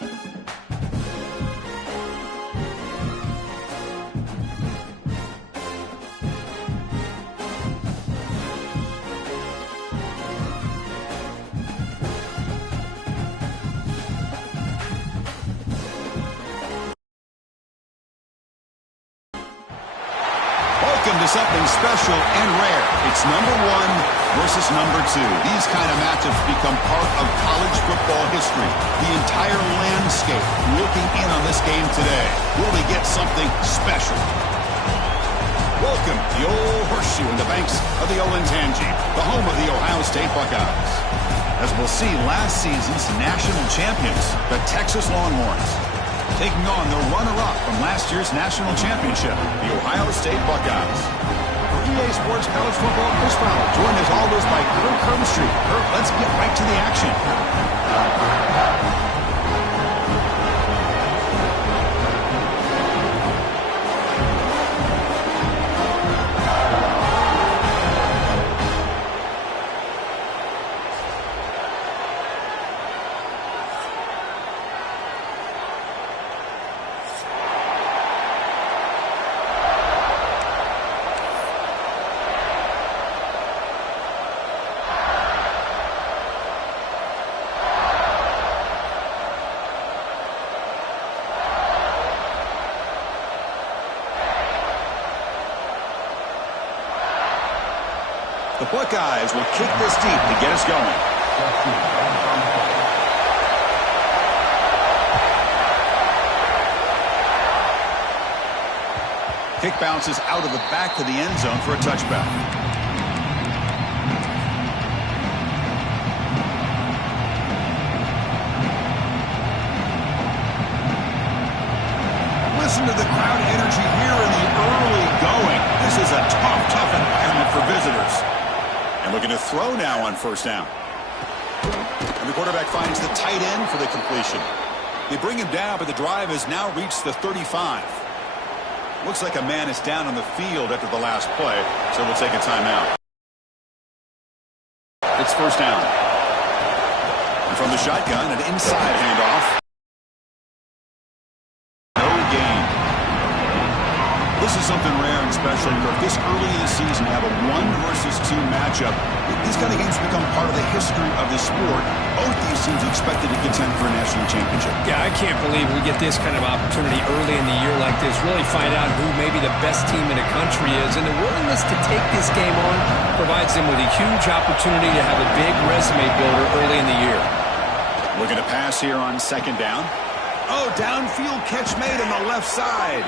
Welcome to something special and rare. It's number 1 versus number 2. These kind of matchups become part of college football history. The entire landscape looking in on this game today. Will they get something special? Welcome to the old horseshoe in the banks of the Olentangy, the home of the Ohio State Buckeyes. As we'll see, last season's national champions, the Texas Longhorns, taking on the runner-up from last year's national championship, the Ohio State Buckeyes. For EA Sports College Football, Chris Fowler, joined as always by Kirk Herbstreit. Kirk, let's get right to the action. The Buckeyes will kick this deep to get us going. Kick bounces out of the back of the end zone for a touchback. Listen to the crowd energy here in the early going. This is a tough environment for visitors. And looking to throw now on first down. And the quarterback finds the tight end for the completion. They bring him down, but the drive has now reached the 35. Looks like a man is down on the field after the last play, so we'll take a timeout. It's first down. And from the shotgun, an inside handoff. This is something rare and special, Kirk. This early in the season, have a 1 versus 2 matchup. These kind of games become part of the history of the sport. Both these teams expected to contend for a national championship. Yeah, I can't believe we get this kind of opportunity early in the year like this. Really find out who maybe the best team in the country is. And the willingness to take this game on provides them with a huge opportunity to have a big resume builder early in the year. Looking to pass here on second down. Oh, downfield catch made on the left side.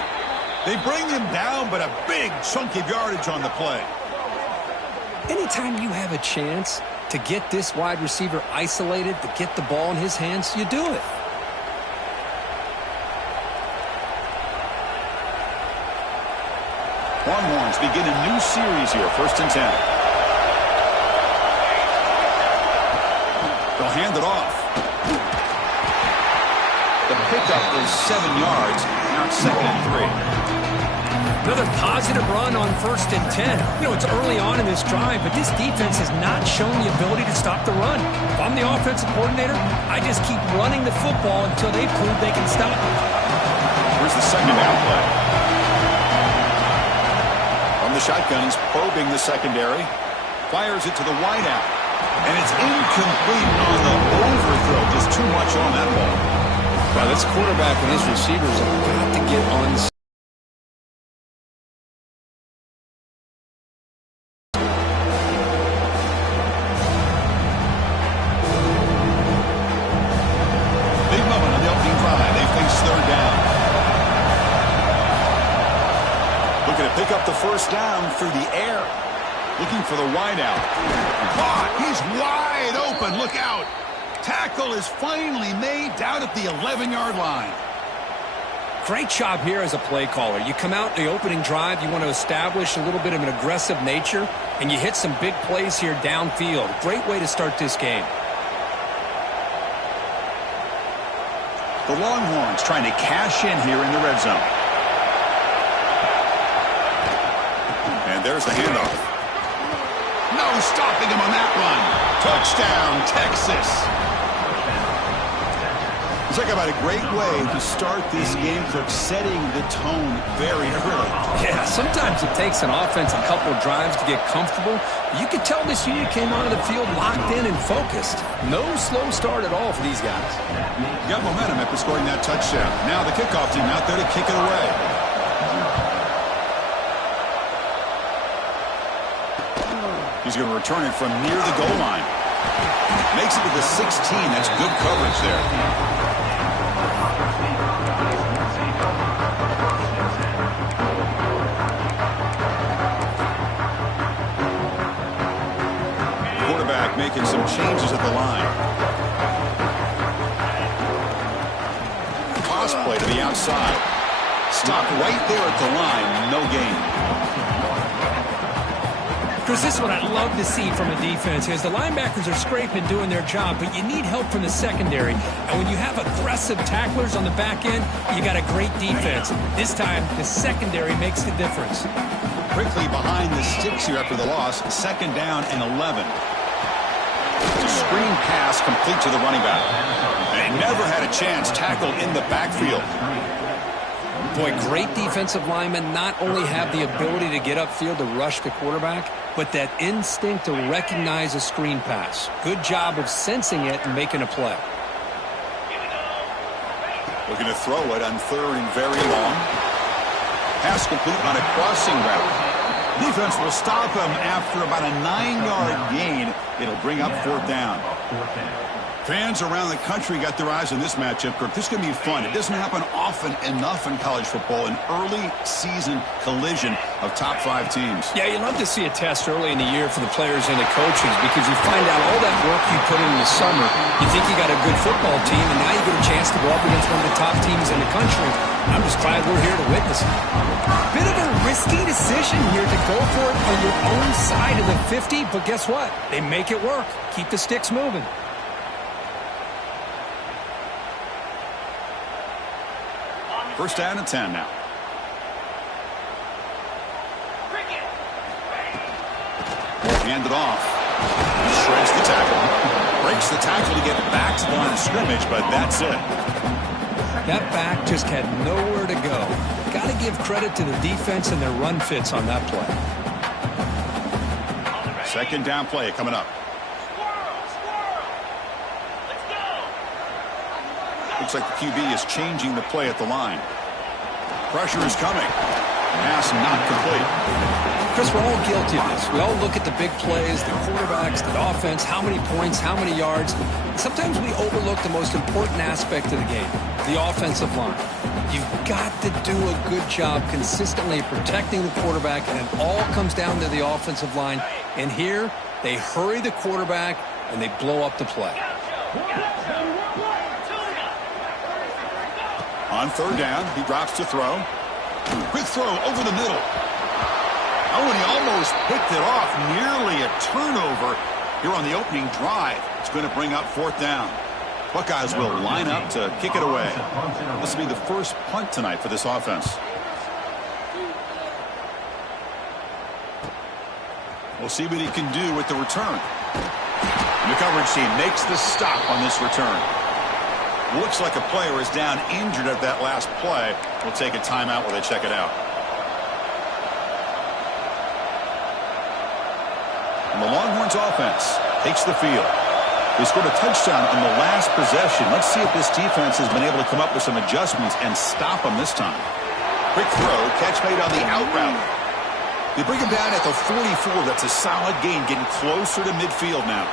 They bring him down, but a big chunk of yardage on the play. Anytime you have a chance to get this wide receiver isolated, to get the ball in his hands, you do it. Longhorns begin a new series here, 1st and 10. They'll hand it off. The pickup is 7 yards. Now it's 2nd and 3. Another positive run on 1st and 10. You know, it's early on in this drive, but this defense has not shown the ability to stop the run. If I'm the offensive coordinator, I just keep running the football until they prove they can stop it. Here's the second down play. From the shotgun, he's probing the secondary. Fires it to the wideout. And it's incomplete on the overthrow. Just too much on that ball. Now, this quarterback and his receivers have got to get on. Big moment on the opening drive. They face 3rd down. Looking to pick up the first down through the air. Looking for the wideout. Caught. He's wide open. Look out. Tackle is finally made down at the 11-yard line. Great job here as a play caller. You come out in the opening drive, you want to establish a little bit of an aggressive nature, and you hit some big plays here downfield. Great way to start this game. The Longhorns trying to cash in here in the red zone. And there's the handoff. No stopping him on that one. Touchdown, Texas. Looks like about a great way to start this game, Kirk, setting the tone very early. Yeah, sometimes it takes an offense a couple of drives to get comfortable. You can tell this unit came onto the field locked in and focused. No slow start at all for these guys. Got momentum after scoring that touchdown. Now the kickoff team out there to kick it away. He's going to return it from near the goal line. Makes it to the 16. That's good coverage there. Quarterback making some changes at the line. Toss play to the outside. Stop right there at the line. No gain. Chris, this is what I love to see from a defense is the linebackers are scraping, doing their job, but you need help from the secondary. And when you have aggressive tacklers on the back end, you got a great defense. This time, the secondary makes the difference. Quickly behind the sticks here after the loss. 2nd down and 11. It's a screen pass complete to the running back. And he never had a chance tackled in the backfield. Boy, great defensive linemen not only have the ability to get upfield to rush the quarterback, but that instinct to recognize a screen pass. Good job of sensing it and making a play. Looking to throw it on 3rd and very long. Pass complete on a crossing route. Defense will stop him after about a 9-yard gain. It'll bring up 4th down. Fans around the country got their eyes on this matchup, Kirk. This is going to be fun. It doesn't happen often enough in college football, an early season collision of top 5 teams. Yeah, you love to see a test early in the year for the players and the coaches because you find out all that work you put in the summer. You think you got a good football team, and now you get a chance to go up against one of the top teams in the country. I'm just glad we're here to witness it. Bit of a risky decision here to go for it on your own side of the 50, but guess what? They make it work. Keep the sticks moving. First down and 10 now. Hand it off. He shreds the tackle. Breaks the tackle to get back to the line of scrimmage, but that's it. That back just had nowhere to go. Got to give credit to the defense and their run fits on that play. 2nd down play coming up. Looks like the QB is changing the play at the line. Pressure is coming. Pass not complete. Chris, we're all guilty of this. We all look at the big plays, the quarterbacks, the offense, how many points, how many yards. Sometimes we overlook the most important aspect of the game, the offensive line. You've got to do a good job consistently protecting the quarterback, and it all comes down to the offensive line. And here, they hurry the quarterback, and they blow up the play. On 3rd down, he drops to throw. Quick throw over the middle. Oh, and he almost picked it off. Nearly a turnover here on the opening drive. It's going to bring up 4th down. Buckeyes will line up to kick it away. This will be the first punt tonight for this offense. We'll see what he can do with the return. And the coverage team makes the stop on this return. Looks like a player is down injured at that last play. We'll take a timeout while they check it out. And the Longhorns offense takes the field. They scored a touchdown on the last possession. Let's see if this defense has been able to come up with some adjustments and stop them this time. Quick throw, catch made on the out route. They bring him down at the 44. That's a solid gain, getting closer to midfield now.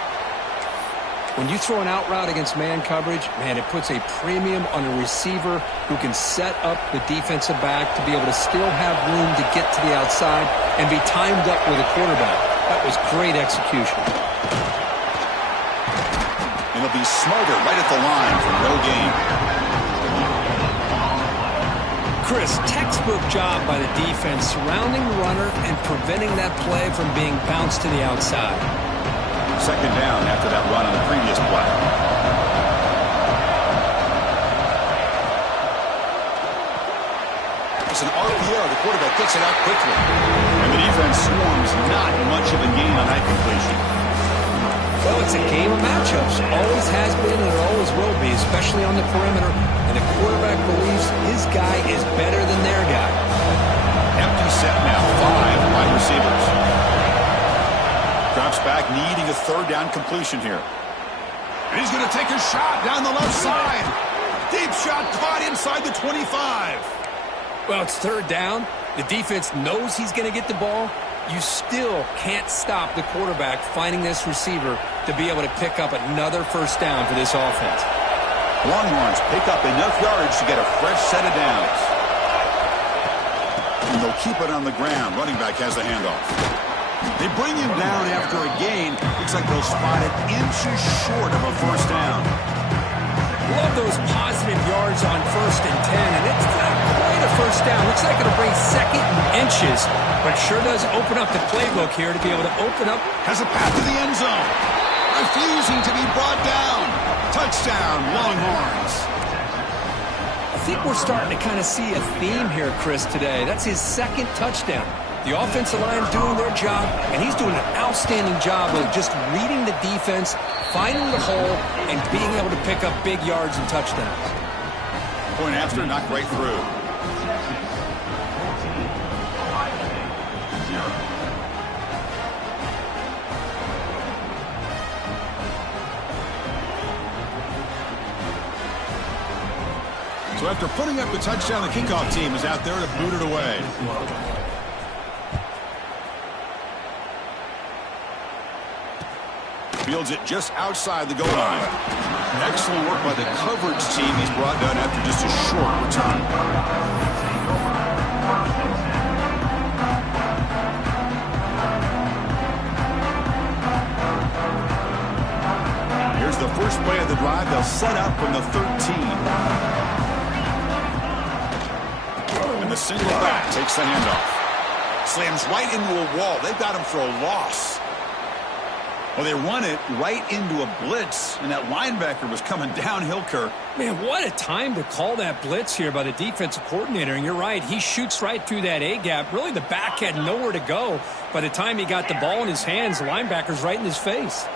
When you throw an out route against man coverage, man, it puts a premium on a receiver who can set up the defensive back to be able to still have room to get to the outside and be timed up with a quarterback. That was great execution. And he'll be smarter right at the line for no gain. Chris, textbook job by the defense surrounding the runner and preventing that play from being bounced to the outside. 2nd down after that run on the previous play. It's an RPO. The quarterback gets it out quickly. And the defense swarms not much of a gain on that completion. Well, it's a game of matchups. Always has been and it always will be, especially on the perimeter. And the quarterback believes his guy is better than their guy. Empty set now, 5 wide receivers. Drops back, needing a third down completion here. And he's going to take a shot down the left side. Deep shot caught inside the 25. Well, it's third down. The defense knows he's going to get the ball. You still can't stop the quarterback finding this receiver to be able to pick up another first down for this offense. Longhorns pick up enough yards to get a fresh set of downs. And they'll keep it on the ground. Running back has the handoff. They bring him down after a gain. Looks like they'll spot it inches short of a first down. Love those positive yards on 1st and 10, and it's not quite a first down. Looks like it'll bring second and inches, but sure does open up the playbook here to be able to open up. Has a path to the end zone. Refusing to be brought down. Touchdown, Longhorns. I think we're starting to kind of see a theme here, Chris, today. That's his second touchdown. The offensive line doing their job, and he's doing an outstanding job of just reading the defense, finding the hole, and being able to pick up big yards and touchdowns. Point after, knocked right through. So after putting up the touchdown, the kickoff team is out there to boot it away. Fields it just outside the goal line. Excellent work by the coverage team. He's brought down after just a short return. Here's the first play of the drive. They'll set up from the 13. And the single back takes the handoff. Slams right into a wall. They've got him for a loss. Well, they run it right into a blitz, and that linebacker was coming downhill, Kirk. Man, what a time to call that blitz here by the defensive coordinator. And you're right, he shoots right through that A-gap. Really, the back had nowhere to go. By the time he got the ball in his hands, the linebacker's right in his face.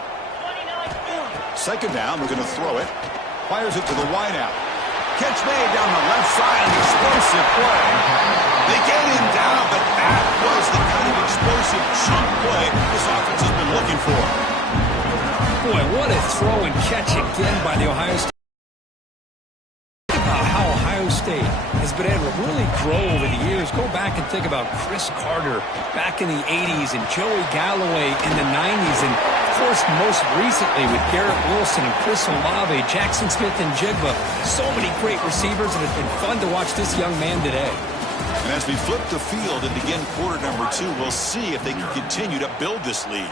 Second down, we're going to throw it. Fires it to the wideout. Catch made down the left side, an explosive play. They get him down, but that was the kind of explosive chunk play this offense has been looking for. Boy, what a throw and catch again by the Ohio State. Think about how Ohio State has been able to really grow over the years. Go back and think about Chris Carter back in the 80s and Joey Galloway in the 90s. And, of course, most recently with Garrett Wilson and Chris Olave, Jackson Smith and Jigba. So many great receivers, and it's been fun to watch this young man today. And as we flip the field and begin quarter number 2, we'll see if they can continue to build this lead.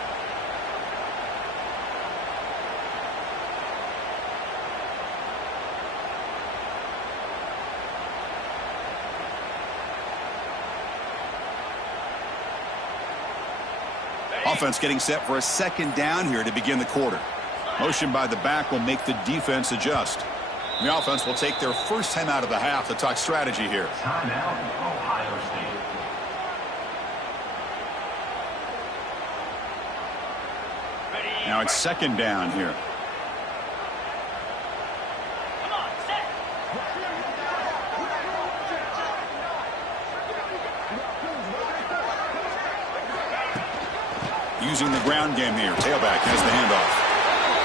Offense getting set for a second down here to begin the quarter. Motion by the back will make the defense adjust. The offense will take their first time out of the half to talk strategy here. Timeout, Ohio State. Now it's second down here. Using the ground game here. Tailback has the handoff.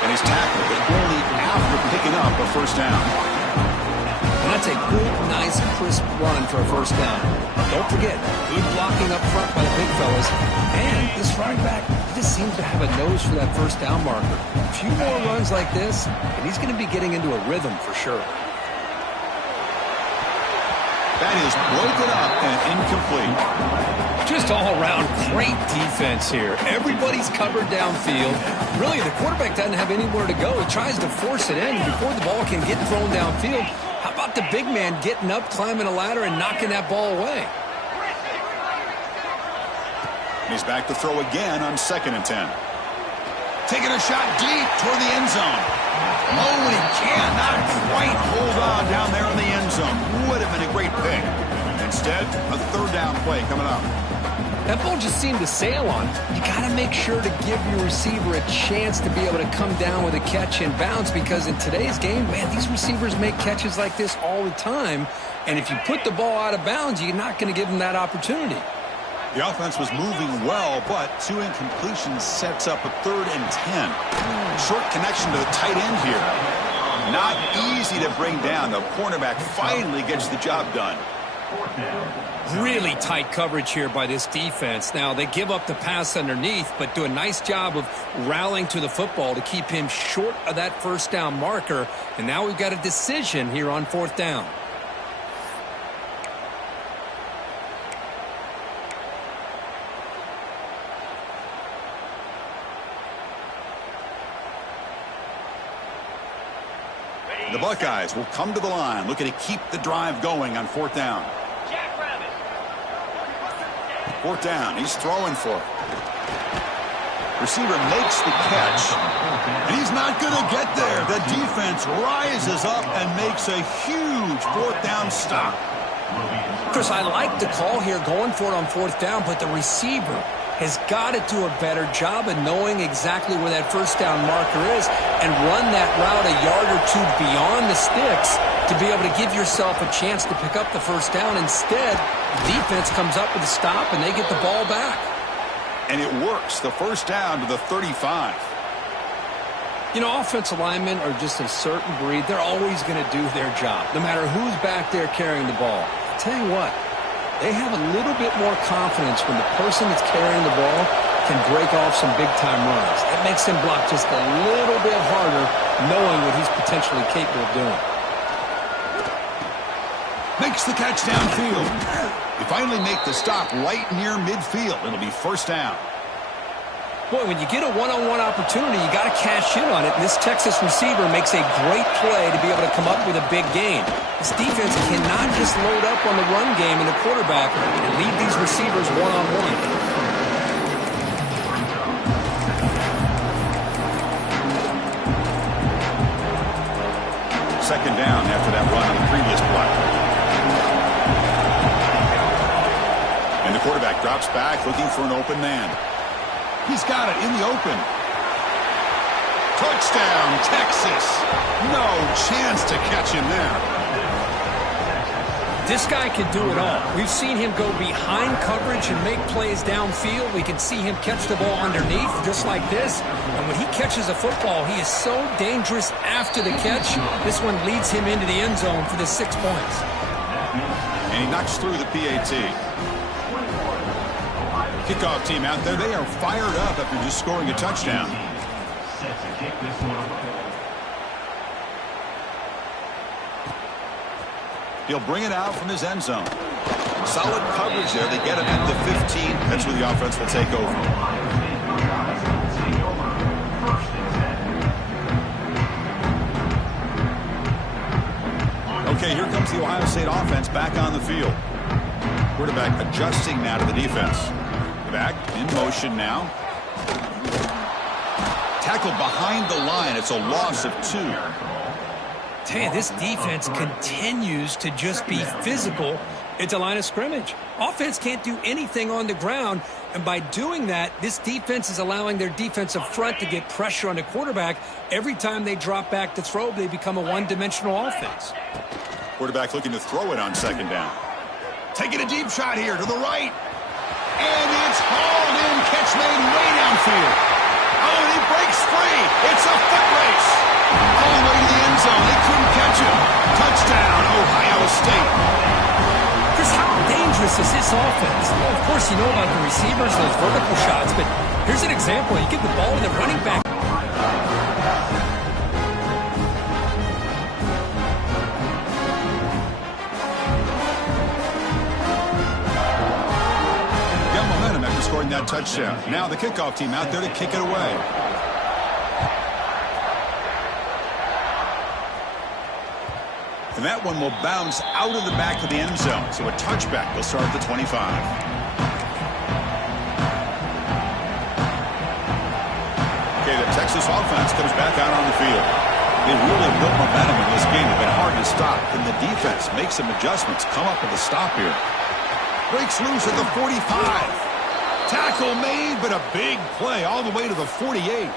And he's tackled, but only after picking up a first down. And that's a good, nice, crisp run for a first down. Don't forget, good blocking up front by the big fellas. And this running back just seems to have a nose for that first down marker. A few more runs like this, and he's going to be getting into a rhythm for sure. That is broken up and incomplete. Just all around great defense here. Everybody's covered downfield. Really, the quarterback doesn't have anywhere to go. He tries to force it in before the ball can get thrown downfield. How about the big man getting up, climbing a ladder, and knocking that ball away? He's back to throw again on 2nd and 10. Taking a shot deep toward the end zone. Oh, and he cannot quite hold on down there in the end zone. Would have been a great pick. Instead, a third down play coming up. That ball just seemed to sail on. You got to make sure to give your receiver a chance to be able to come down with a catch and bounce, because in today's game, man, these receivers make catches like this all the time. And if you put the ball out of bounds, you're not going to give them that opportunity. The offense was moving well, but 2 incompletions sets up a 3rd and 10. Short connection to the tight end here. Not easy to bring down. The cornerback finally gets the job done. Really tight coverage here by this defense. Now, they give up the pass underneath, but do a nice job of rallying to the football to keep him short of that first down marker. And now we've got a decision here on 4th down. The Buckeyes will come to the line, looking to keep the drive going on 4th down. 4th down, he's throwing for it. Receiver makes the catch, and he's not going to get there. The defense rises up and makes a huge 4th down stop. Chris, I like the call here going for it on 4th down, but the receiver has got to do a better job of knowing exactly where that first down marker is and run that route a yard or 2 beyond the sticks to be able to give yourself a chance to pick up the first down. Instead, the defense comes up with a stop and they get the ball back. And it works. The first down to the 35. You know, offensive linemen are just a certain breed. They're always going to do their job, no matter who's back there carrying the ball. I'll tell you what, they have a little bit more confidence when the person that's carrying the ball can break off some big-time runs. That makes him block just a little bit harder, knowing what he's potentially capable of doing. Makes the catch downfield. You finally make the stop right near midfield. It'll be first down. Boy, when you get a one-on-one opportunity, you got to cash in on it. And this Texas receiver makes a great play to be able to come up with a big gain. This defense cannot just load up on the run game and the quarterback and leave these receivers one-on-one. Second down after that run on the previous play. And the quarterback drops back looking for an open man. He's got it in the open. Touchdown, Texas. No chance to catch him there. This guy can do it all. We've seen him go behind coverage and make plays downfield. We can see him catch the ball underneath just like this. And when he catches a football, he is so dangerous after the catch. This one leads him into the end zone for the 6 points. And he knocks through the PAT. Kickoff team out there, they are fired up after just scoring a touchdown. He'll bring it out from his end zone. Solid coverage there. They get him at the 15. That's where the offense will take over. Okay, here comes the Ohio State offense back on the field. Quarterback adjusting now to the defense. Back in motion now. Tackled behind the line. It's a loss of 2. Tell you, this defense continues to just be physical at the line of scrimmage. Offense can't do anything on the ground, and by doing that, this defense is allowing their defensive front to get pressure on the quarterback. Every time they drop back to throw, they become a one-dimensional offense. Quarterback looking to throw it on second down. Taking a deep shot here to the right. And it's hauled in, catch made way downfield. Oh, and he breaks free. It's a foot race. All the way to the end zone. They couldn't catch him. Touchdown, Ohio State. Chris, how dangerous is this offense? Well, of course, you know about the receivers, those vertical shots, but here's an example. You give the ball to the running back. Scoring that touchdown. Now the kickoff team out there to kick it away. And that one will bounce out of the back of the end zone. So a touchback will start at the 25. Okay, the Texas offense comes back out on the field. They really built momentum in this game. They've been hard to stop. And the defense makes some adjustments. Come up with a stop here. Breaks loose at the 45. Tackle made, but a big play all the way to the 48.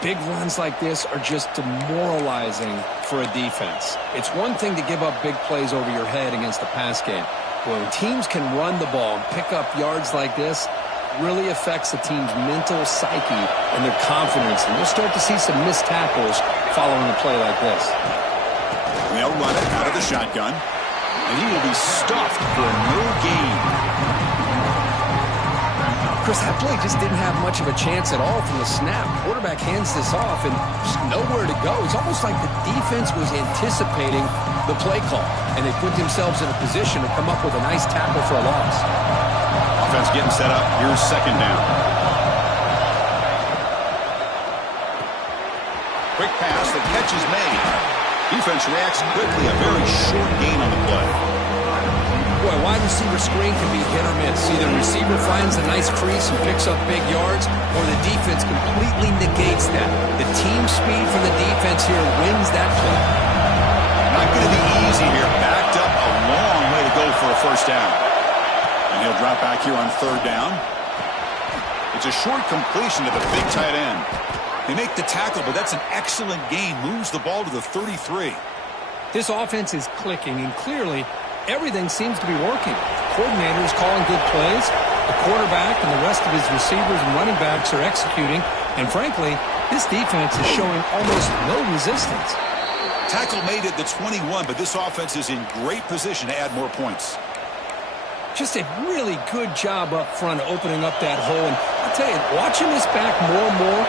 Big runs like this are just demoralizing for a defense. It's one thing to give up big plays over your head against the pass game. But when teams can run the ball and pick up yards like this, it really affects the team's mental psyche and their confidence. And you'll start to see some missed tackles following a play like this. They'll run it out of the shotgun. And he will be stuffed for no gain. Chris, that play just didn't have much of a chance at all from the snap. Quarterback hands this off and just nowhere to go. It's almost like the defense was anticipating the play call, and they put themselves in a position to come up with a nice tackle for a loss. Offense getting set up. Here's second down. Quick pass. The catch is made. Defense reacts quickly. A very short gain on the play. Boy, wide receiver screen can be hit or miss. Either the receiver finds a nice crease and picks up big yards, or the defense completely negates that. The team speed from the defense here wins that play. Not going to be easy here. Backed up a long way to go for a first down. And he'll drop back here on third down. It's a short completion to the big tight end. They make the tackle, but that's an excellent gain. Moves the ball to the 33. This offense is clicking, and clearly everything seems to be working. The coordinator is calling good plays. The quarterback and the rest of his receivers and running backs are executing. And frankly, this defense is showing almost no resistance. Tackle made at the 21, but this offense is in great position to add more points. Just a really good job up front opening up that hole. And I'll tell you, watching this back more and more,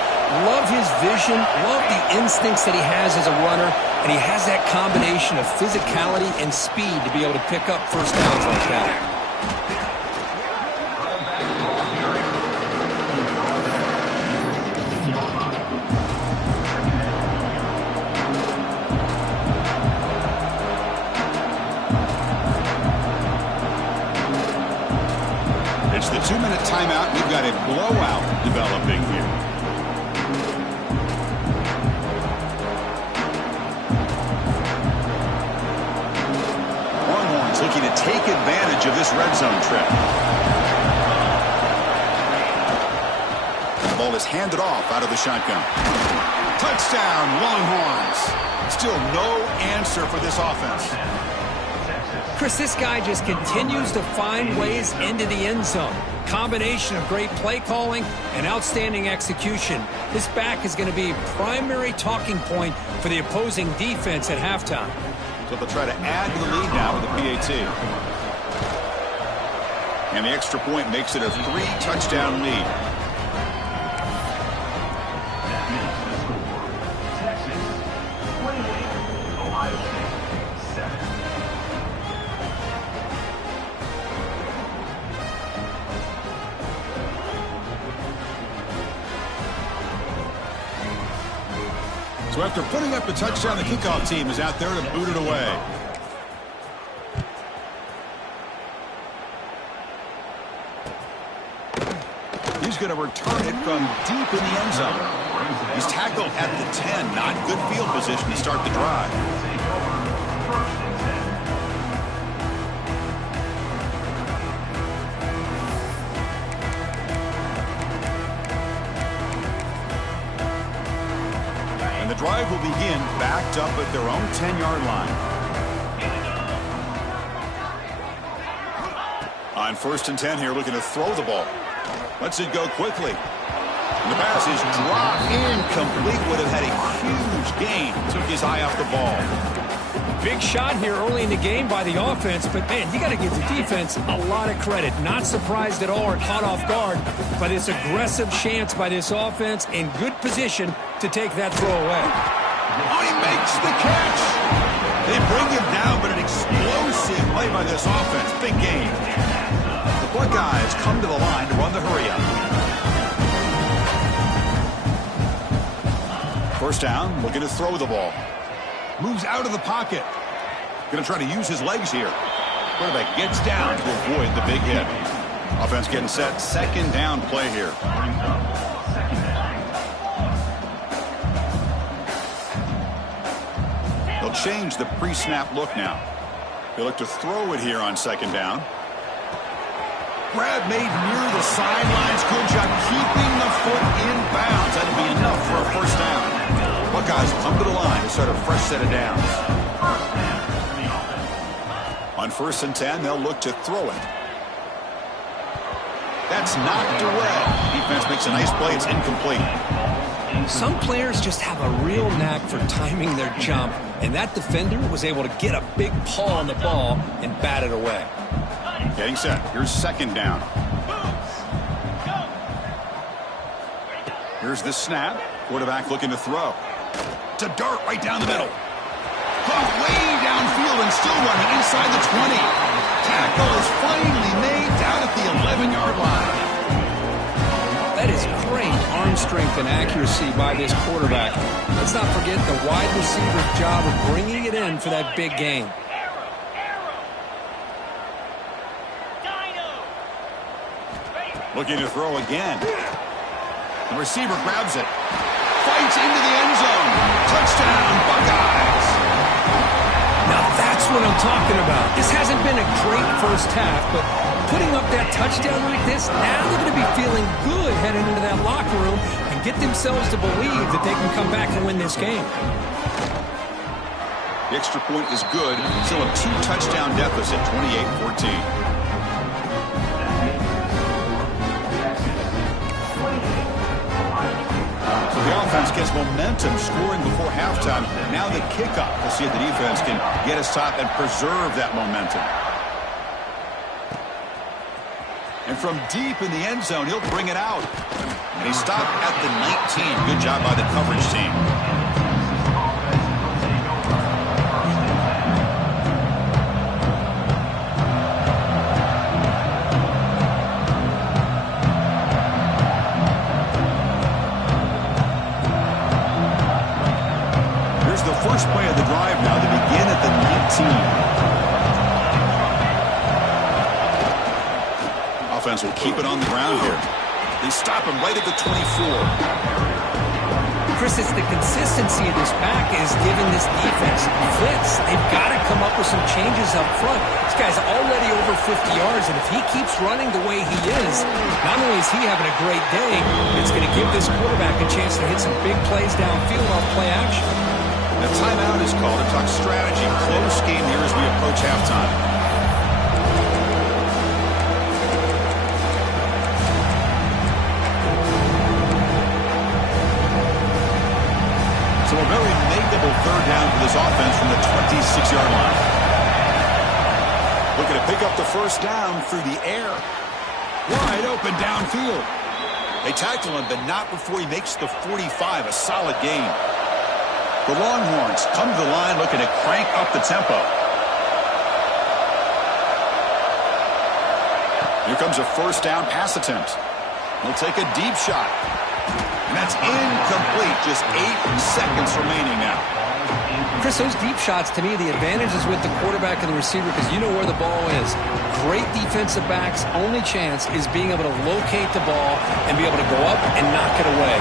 love his vision, love the instincts that he has as a runner, and he has that combination of physicality and speed to be able to pick up first downs like that. It's the 2-minute timeout. We've got a blowout developing here. Longhorns looking to take advantage of this red zone trip. The ball is handed off out of the shotgun. Touchdown, Longhorns. Still no answer for this offense. Chris, this guy just continues to find ways into the end zone. Combination of great play calling and outstanding execution. This back is going to be a primary talking point for the opposing defense at halftime. So they'll try to add to the lead now with the PAT. And the extra point makes it a 3-touchdown lead. So after putting up a touchdown, the kickoff team is out there to boot it away. He's going to return it from deep in the end zone. He's tackled at the 10. Not good field position to start the drive. The drive will begin backed up at their own 10-yard line. On 1st and 10 here, looking to throw the ball. Lets it go quickly. And the pass is dropped incomplete. Would have had a huge gain. Took his eye off the ball. Big shot here early in the game by the offense, but man, you got to give the defense a lot of credit. Not surprised at all or caught off guard by this aggressive chance by this offense in good position to take that throw away. Oh, he makes the catch. They bring him down, but an explosive play by this offense. Big game. The Buckeyes come to the line to run the hurry-up. First down, looking to throw the ball. Moves out of the pocket. Going to try to use his legs here. Quarterback gets down to avoid the big hit. Offense getting set. Second down play here. They'll change the pre-snap look now. They look to throw it here on second down. grab made near the sidelines. Good job keeping the foot in bounds. That'd be enough for a first down. Buckeyes come to the line to start a fresh set of downs. On 1st and 10, they'll look to throw it. That's knocked away. Defense makes a nice play. It's incomplete. Some players just have a real knack for timing their jump, and that defender was able to get a big paw on the ball and bat it away. Getting set. Here's 2nd down. Here's the snap. Quarterback looking to throw. To dart right down the middle. Caught way downfield and still running inside the 20. Tackle is finally made down at the 11-yard line. That is great arm strength and accuracy by this quarterback. Let's not forget the wide receiver's job of bringing it in for that big gain. Looking to throw again. The receiver grabs it. Fights into the end zone. Touchdown, Buckeyes. Now that's what I'm talking about. This hasn't been a great first half, but putting up that touchdown like this, now they're going to be feeling good heading into that locker room and get themselves to believe that they can come back and win this game. The extra point is good. Still a 2-touchdown deficit, 28-14. The offense gets momentum scoring before halftime. Now the kickoff. We'll see if the defense can get a stop and preserve that momentum. And from deep in the end zone, he'll bring it out. And he stopped at the 19. Good job by the coverage team. First play of the drive now to begin at the 19. Offense will keep it on the ground here. They stop him right at the 24. Chris, it's the consistency of this back is giving this defense fits. They've got to come up with some changes up front. This guy's already over 50 yards, and if he keeps running the way he is, not only is he having a great day, it's going to give this quarterback a chance to hit some big plays downfield off play action. A timeout is called to talk strategy. Close game here as we approach halftime. So a very makeable 3rd down for this offense from the 26-yard line. Looking to pick up the first down through the air. Wide open downfield. They tackle him, but not before he makes the 45. A solid gain. The Longhorns come to the line looking to crank up the tempo. Here comes a first down pass attempt. He'll take a deep shot. And that's incomplete. Just 8 seconds remaining now. Chris, those deep shots, to me, the advantage is with the quarterback and the receiver because you know where the ball is. Great defensive backs' only chance is being able to locate the ball and be able to go up and knock it away.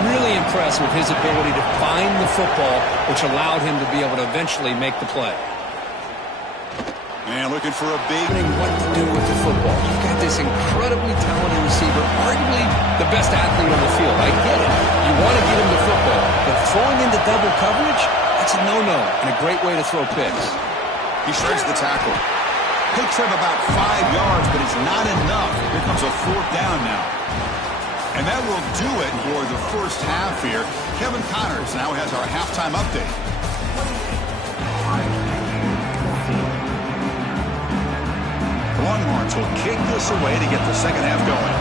Really impressed with his ability to find the football, which allowed him to be able to eventually make the play. And looking for a big... What to do with the football. You've got this incredibly talented receiver, arguably the best athlete on the field. I get it. You want to get him the football, but throwing into double coverage, that's a no-no and a great way to throw picks. He shreds the tackle. Picks up about 5 yards, but it's not enough. Here comes a 4th down now. And that will do it for the first half here. Kevin Connors now has our halftime update. The Longhorns will kick this away to get the second half going.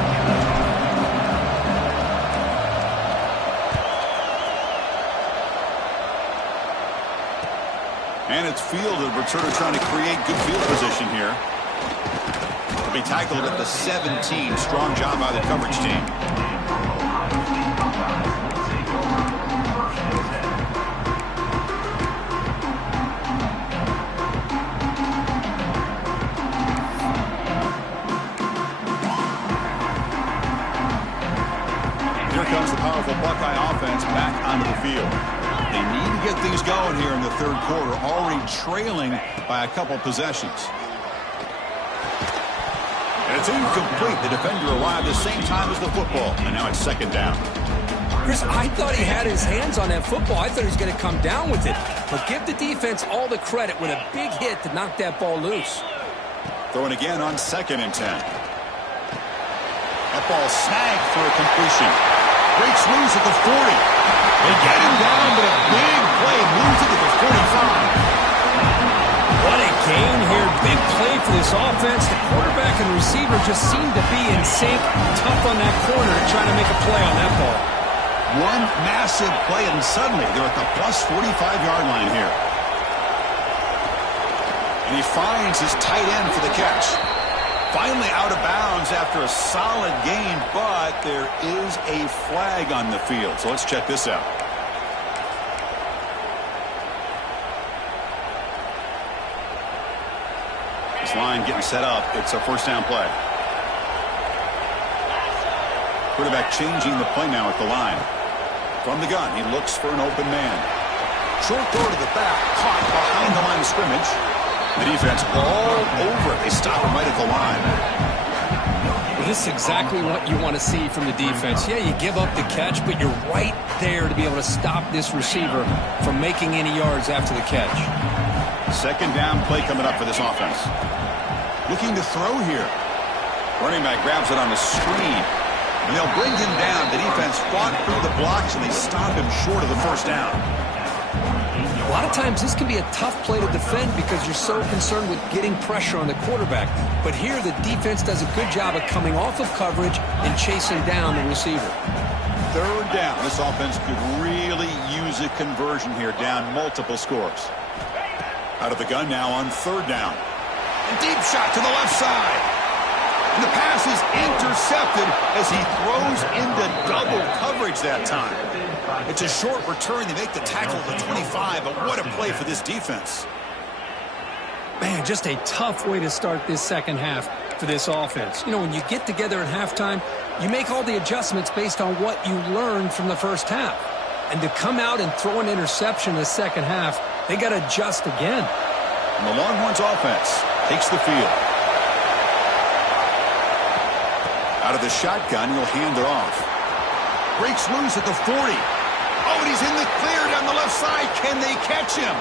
And it's fielded. Returner trying to create good field position here. He'll be tackled at the 17. Strong job by the coverage team. Here comes the powerful Buckeye offense back onto the field. They need to get things going here in the 3rd quarter, already trailing by a couple possessions. And it's incomplete. The defender arrived the same time as the football. And now it's second down. Chris, I thought he had his hands on that football. I thought he was going to come down with it. But give the defense all the credit with a big hit to knock that ball loose. Throwing again on 2nd and 10. That ball snagged for a completion. Breaks loose at the 40. They get him down, but a big play moves it to the 45. What a gain here. Big play for this offense. The quarterback and receiver just seem to be in sync, tough on that corner and trying to make a play on that ball. One massive play, and suddenly they're at the plus 45-yard line here. And he finds his tight end for the catch. Finally out of bounds after a solid gain, but there is a flag on the field. So let's check this out. This line getting set up. It's a first down play. Quarterback changing the play now at the line. From the gun, he looks for an open man. Short throw to the back, caught behind the line of scrimmage. The defense all over it. They stop him right at the line. Well, this is exactly what you want to see from the defense. Yeah, you give up the catch, but you're right there to be able to stop this receiver from making any yards after the catch. Second down play coming up for this offense. Looking to throw here. Running back grabs it on the screen. And they'll bring him down. The defense fought through the blocks, and they stop him short of the first down. A lot of times this can be a tough play to defend because you're so concerned with getting pressure on the quarterback. But here the defense does a good job of coming off of coverage and chasing down the receiver. Third down. This offense could really use a conversion here, down multiple scores. Out of the gun now on 3rd down. A deep shot to the left side. And the pass is intercepted as he throws into double coverage that time. It's a short return. They make the tackle at the 25, but what a play for this defense. Man, just a tough way to start this second half for this offense. You know, when you get together at halftime, you make all the adjustments based on what you learned from the first half. And to come out and throw an interception in the second half, they got to adjust again. And the Longhorns offense takes the field. Out of the shotgun, he'll hand it off. Breaks loose at the 40. Oh, and he's in the clear down the left side. Can they catch him?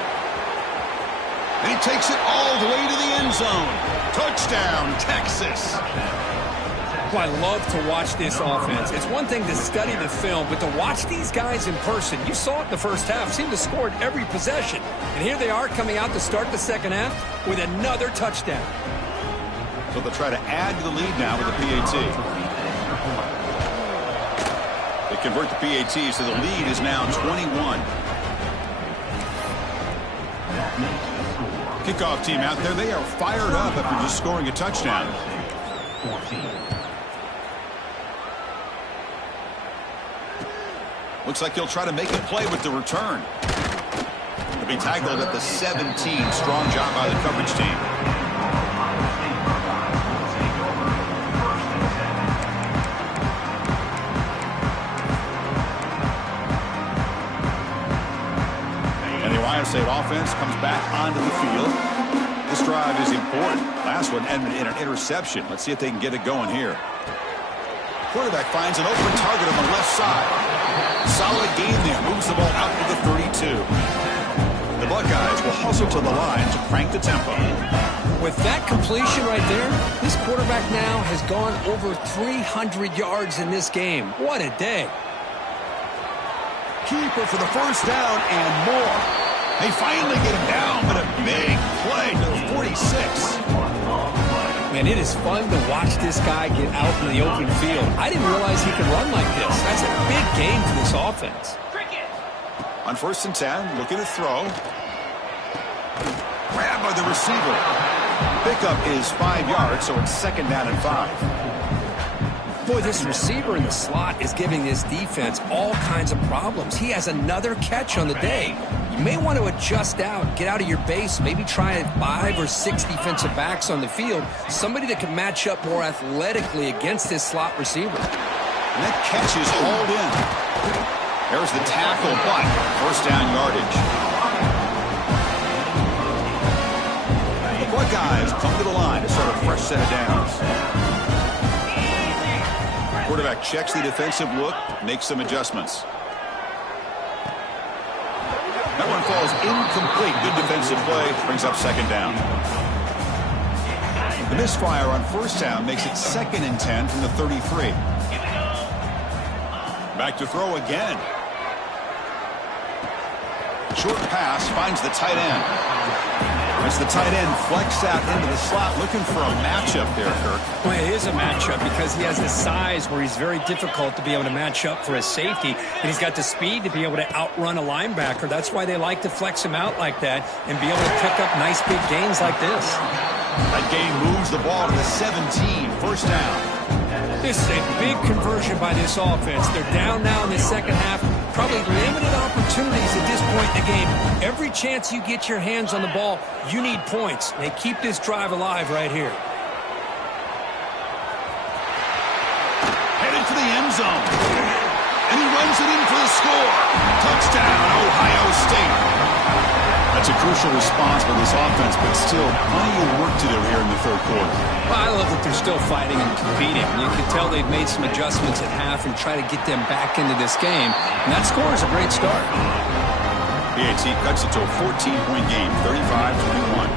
And he takes it all the way to the end zone. Touchdown, Texas. Well, I love to watch this offense. It's one thing to study the film, but to watch these guys in person, you saw it in the first half, seemed to score at every possession. And here they are coming out to start the second half with another touchdown. So they'll try to add to the lead now with the PAT. They convert the PAT, so the lead is now 21. Kickoff team out there. They are fired up after just scoring a touchdown. Looks like he'll try to make a play with the return. He'll be tackled at the 17. Strong job by the coverage team. Ohio State offense comes back onto the field. This drive is important. Last one ended in an interception. Let's see if they can get it going here. Quarterback finds an open target on the left side. Solid game there. Moves the ball out to the 32. The Buckeyes will hustle to the line to crank the tempo. With that completion right there, this quarterback now has gone over 300 yards in this game. What a day. Keeper for the first down and more. They finally get him down, but a big play to the 46. Man, it is fun to watch this guy get out in the open field. I didn't realize he could run like this. That's a big game for this offense. On 1st and 10, looking to throw. Grab by the receiver. Pickup is 5 yards, so it's 2nd down and 5. Boy, this receiver in the slot is giving this defense all kinds of problems. He has another catch on the day. You may want to adjust out, get out of your base, maybe try 5 or 6 defensive backs on the field, somebody that can match up more athletically against this slot receiver. And that catch is hauled in. There's the tackle, but first down yardage. The Buckeyes come to the line to start a fresh set of downs. Quarterback checks the defensive look, makes some adjustments. That one falls incomplete. Good defensive play. Brings up second down. The misfire on first down makes it 2nd and 10 from the 33. Back to throw again. Short pass finds the tight end. As the tight end flexed out into the slot, looking for a matchup there, Kirk. Well, it is a matchup because he has the size where he's very difficult to be able to match up for his safety, and he's got the speed to be able to outrun a linebacker. That's why they like to flex him out like that and be able to pick up nice big gains like this. That gain moves the ball to the 17, first down. This is a big conversion by this offense. They're down now in the second half. Probably limited opportunities at this point in the game. Every chance you get your hands on the ball, you need points. They keep this drive alive right here. Headed for the end zone. And he runs it in for the score. Touchdown, Ohio State. That's a crucial response for this offense, but still plenty of work to do here in the third quarter. Well, I love that they're still fighting and competing. You can tell they've made some adjustments at half and try to get them back into this game. And that score is a great start. PAT cuts it to a 14-point game, 35-21.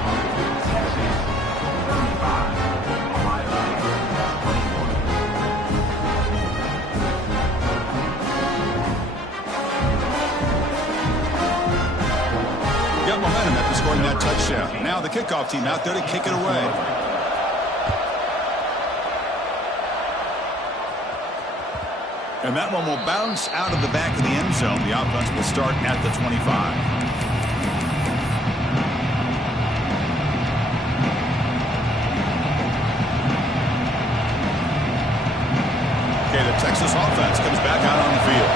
Got momentum after scoring that touchdown. Now the kickoff team out there to kick it away. And that one will bounce out of the back of the end zone. The offense will start at the 25. Okay, the Texas offense comes back out on the field.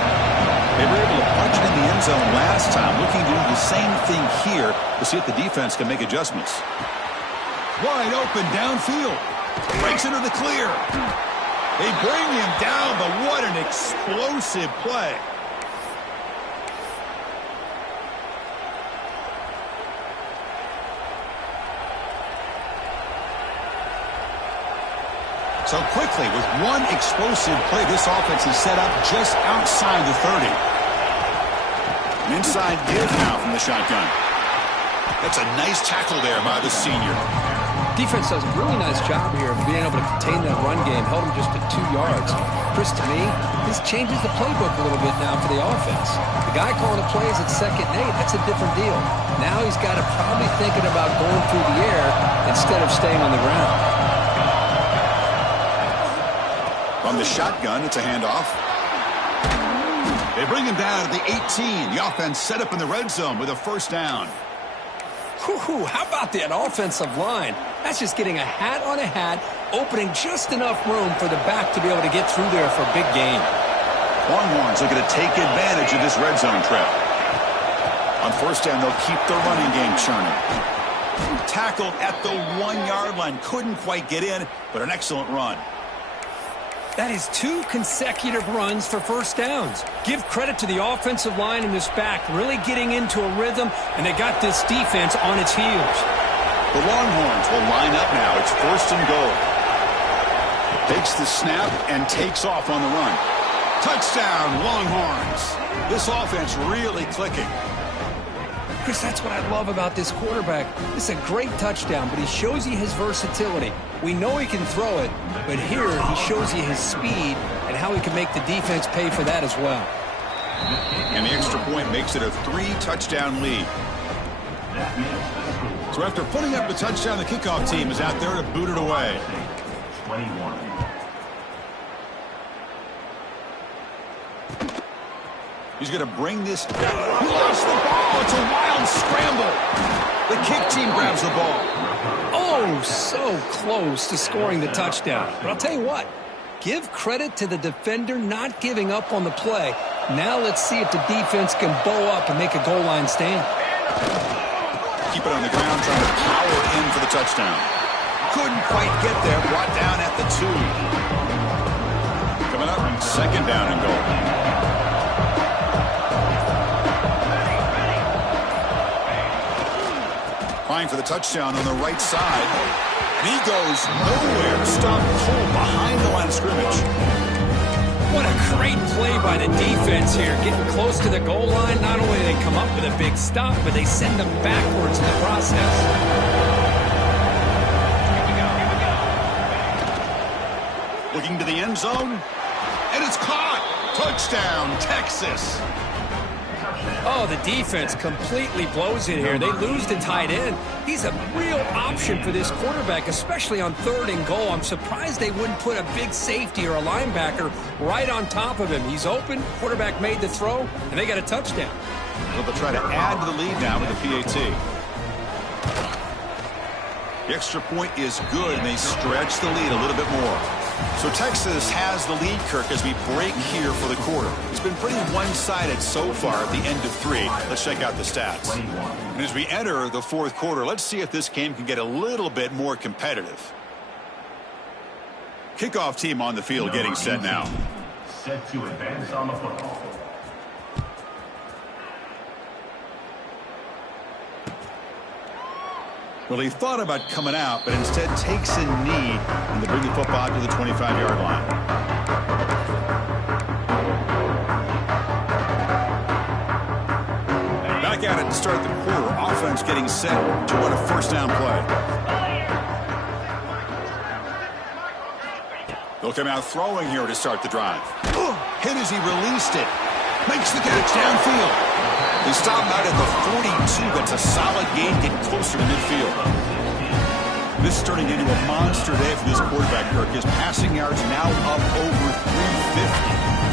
They were able to punch it in the end zone last time, looking to do the same thing here to see if the defense can make adjustments. Wide open downfield. Breaks into the clear. They bring him down, but what an explosive play. So quickly, with one explosive play, this offense is set up just outside the 30. An inside give now from the shotgun. That's a nice tackle there by the senior. Defense does a really nice job here of being able to contain that run game. Held him just at 2 yards. Chris, to me, this changes the playbook a little bit now for the offense. The guy calling the plays at 2nd and 8, that's a different deal. Now he's got to probably thinking about going through the air instead of staying on the ground. From the shotgun, it's a handoff. They bring him down to the 18. The offense set up in the red zone with a first down. Whew, how about that offensive line? That's just getting a hat on a hat, opening just enough room for the back to be able to get through there for a big gain. Longhorns looking to take advantage of this red zone trap. On first down, they'll keep the running game churning. Tackled at the 1-yard line. Couldn't quite get in, but an excellent run. That is 2 consecutive runs for first downs. Give credit to the offensive line and this back really getting into a rhythm, and they got this defense on its heels. The Longhorns will line up now. It's first and goal. Takes the snap and takes off on the run. Touchdown, Longhorns. This offense really clicking. Chris, that's what I love about this quarterback. It's a great touchdown, but he shows you his versatility. We know he can throw it, but here he shows you his speed and how he can make the defense pay for that as well. And the extra point makes it a 3-touchdown lead. So after putting up the touchdown, the kickoff team is out there to boot it away. 21. He's going to bring this down. He lost the ball. It's a wild scramble. The kick team grabs the ball. Oh, so close to scoring the touchdown. But I'll tell you what, give credit to the defender not giving up on the play. Now let's see if the defense can bow up and make a goal line stand. Keep it on the ground, trying to power in for the touchdown. Couldn't quite get there, brought down at the 2. Coming up, second down and goal. Trying for the touchdown on the right side. And he goes nowhere. Stopped cold behind the line of scrimmage. What a great play by the defense here. Getting close to the goal line, not only do they come up with a big stop, but they send them backwards in the process. Looking to the end zone, and it's caught. Touchdown, Texas. Oh, the defense completely blows it here. They lose the tight end. He's a real option for this quarterback, especially on 3rd and goal. I'm surprised they wouldn't put a big safety or a linebacker right on top of him. He's open, quarterback made the throw, and they got a touchdown. Well, they'll try to add to the lead now with the PAT. The extra point is good, and they stretch the lead a little bit more. So Texas has the lead, Kirk, as we break here for the quarter. It's been pretty one-sided so far at the end of 3. Let's check out the stats. And as we enter the 4th quarter, let's see if this game can get a little bit more competitive. Kickoff team on the field getting set now. Set to advance on the football. Well, he thought about coming out, but instead takes a knee and they bring the football to the 25-yard line. Back at it to start the quarter. Offense getting set to run a 1st down play. They'll come out throwing here to start the drive. Hit as he released it. Makes the catch downfield. They stop him out at the 42. That's a solid gain, getting closer to midfield. This is turning into a monster day for this quarterback, Kirk. His passing yards now up over 350.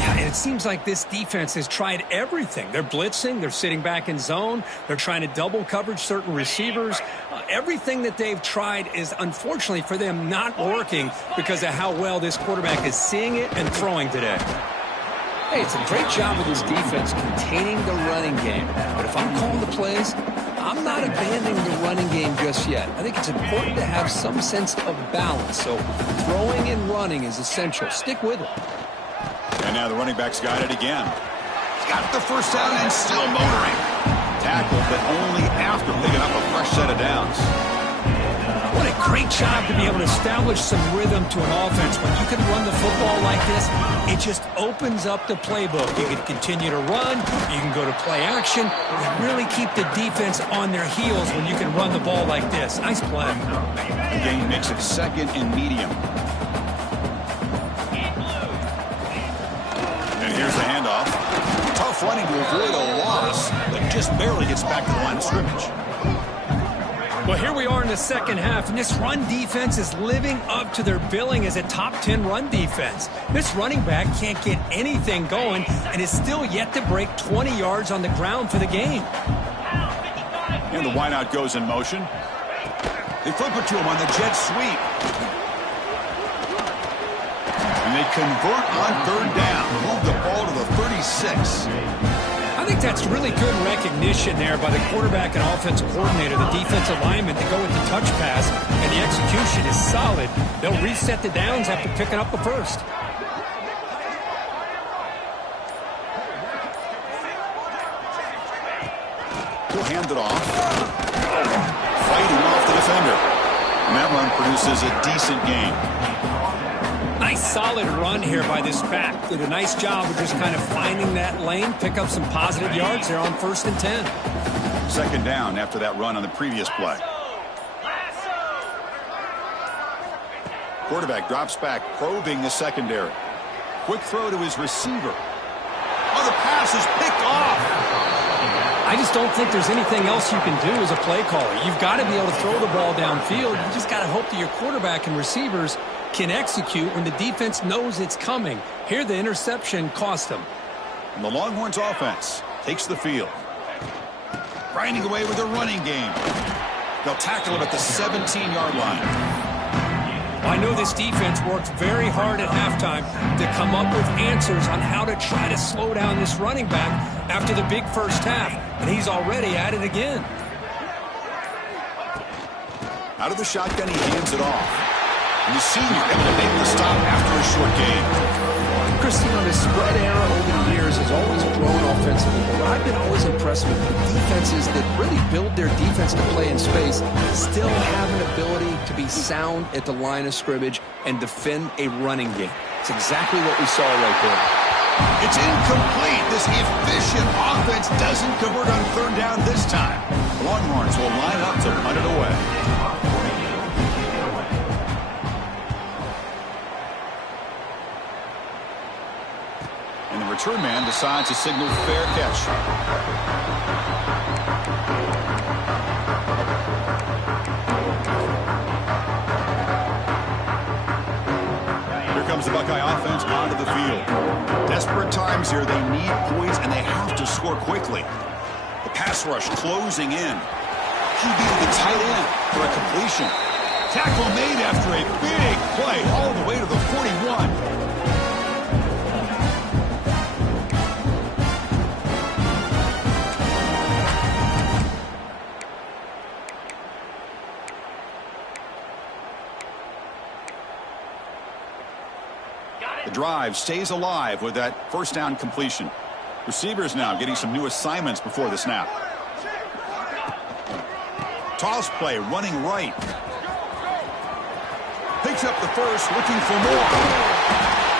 Yeah, and it seems like this defense has tried everything. They're blitzing. They're sitting back in zone. They're trying to double coverage certain receivers. Everything that they've tried is, unfortunately for them, not working because of how well this quarterback is seeing it and throwing today. Hey, it's a great job with this defense containing the running game. But if I'm calling the plays, I'm not abandoning the running game just yet. I think it's important to have some sense of balance. So throwing and running is essential. Stick with it. And now the running back's got it again. He's got the 1st down and still motoring. Tackled, but only after picking up a fresh set of downs. What a great job to be able to establish some rhythm to an offense. When you can run the football like this, it just opens up the playbook. You can continue to run. You can go to play action. You really keep the defense on their heels when you can run the ball like this. Nice play. The game makes it 2nd and medium. And here's the handoff. Tough running to avoid a loss, but just barely gets back to the line of scrimmage. Well, here we are in the 2nd half, and this run defense is living up to their billing as a top 10 run defense. This running back can't get anything going and is still yet to break 20 yards on the ground for the game. And the wideout goes in motion. They flip it to him on the jet sweep. And they convert on 3rd down. Move the ball to the 36. I think that's really good recognition there by the quarterback and offensive coordinator, the defensive lineman, to go with the touch pass, and the execution is solid. They'll reset the downs after picking up the 1st. He'll hand it off. Fighting off the defender. And that run produces a decent gain. Nice solid run here by this back. Did a nice job of just kind of finding that lane, pick up some positive yards there on 1st and 10. 2nd down after that run on the previous play. Quarterback drops back, probing the secondary. Quick throw to his receiver. Oh, the pass is picked off. I just don't think there's anything else you can do as a play caller. You've got to be able to throw the ball downfield. You just got to hope that your quarterback and receivers can execute when the defense knows it's coming. Here, the interception cost them. And the Longhorns offense takes the field. Grinding away with a running game. They'll tackle him at the 17-yard line. I know this defense worked very hard at halftime to come up with answers on how to try to slow down this running back after the big 1st half, and he's already at it again. Out of the shotgun, he hands it off. And the senior able to make the stop after a short gain. Chris, the spread era over the years Jaguars has always grown offensively, but what I've been always impressed with defenses that really build their defense to play in space still have an ability to be sound at the line of scrimmage and defend a running game. It's exactly what we saw right there. It's incomplete. This efficient offense doesn't convert on third down this time. The Longhorns will line up to punt it away. And the return man decides to signal fair catch. Here comes the Buckeye offense onto the field. Desperate times here. They need points, and they have to score quickly. The pass rush closing in. QB to the tight end for a completion. Tackle made after a big play all the way to the 41. The drive stays alive with that first down completion. Receivers now getting some new assignments before the snap. Toss play running right. Picks up the first, looking for more.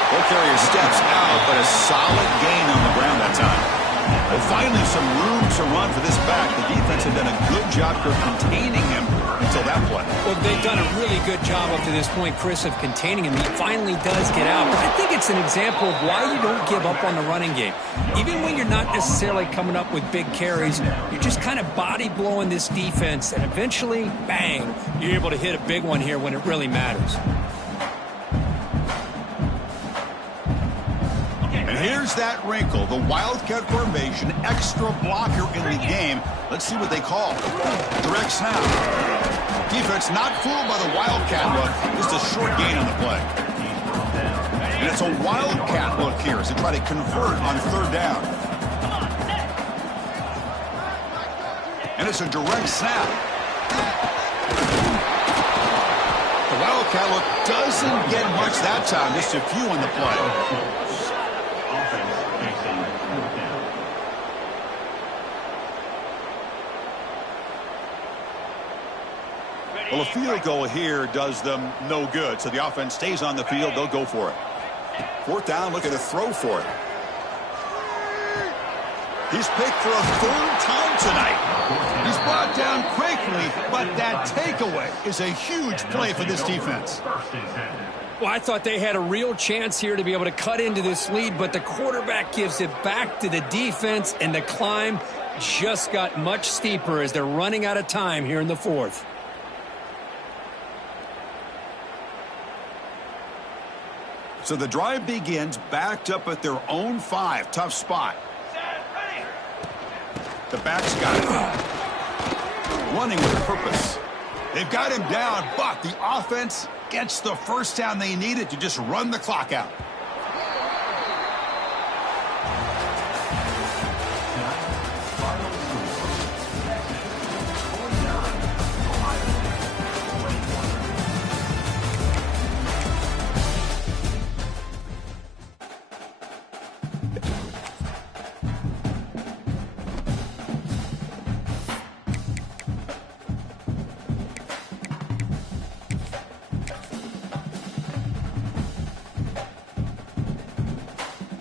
Ball carrier steps out, but a solid gain on the ground that time. Well, finally some room to run for this back. The defense had done a good job of containing him until that play. Well, they've done a really good job up to this point, Chris, of containing him. He finally does get out. But I think it's an example of why you don't give up on the running game. Even when you're not necessarily coming up with big carries, you're just kind of body blowing this defense, and eventually, bang, you're able to hit a big one here when it really matters. And here's that wrinkle, the Wildcat formation, extra blocker in the game. Let's see what they call. Direct snap. Defense not fooled by the Wildcat look, just a short gain on the play. And it's a Wildcat look here as they try to convert on third down. And it's a direct snap. The Wildcat look doesn't get much that time, just a few on the play. Well, a field goal here does them no good, so the offense stays on the field. They'll go for it. Fourth down, looking to throw for it. He's picked for a third time tonight. He's brought down quickly, but that takeaway is a huge play for this defense. Well, I thought they had a real chance here to be able to cut into this lead, but the quarterback gives it back to the defense, and the climb just got much steeper as they're running out of time here in the fourth. So the drive begins backed up at their own 5. Tough spot. The back's got it. Running with purpose. They've got him down, but the offense gets the first down they needed to just run the clock out.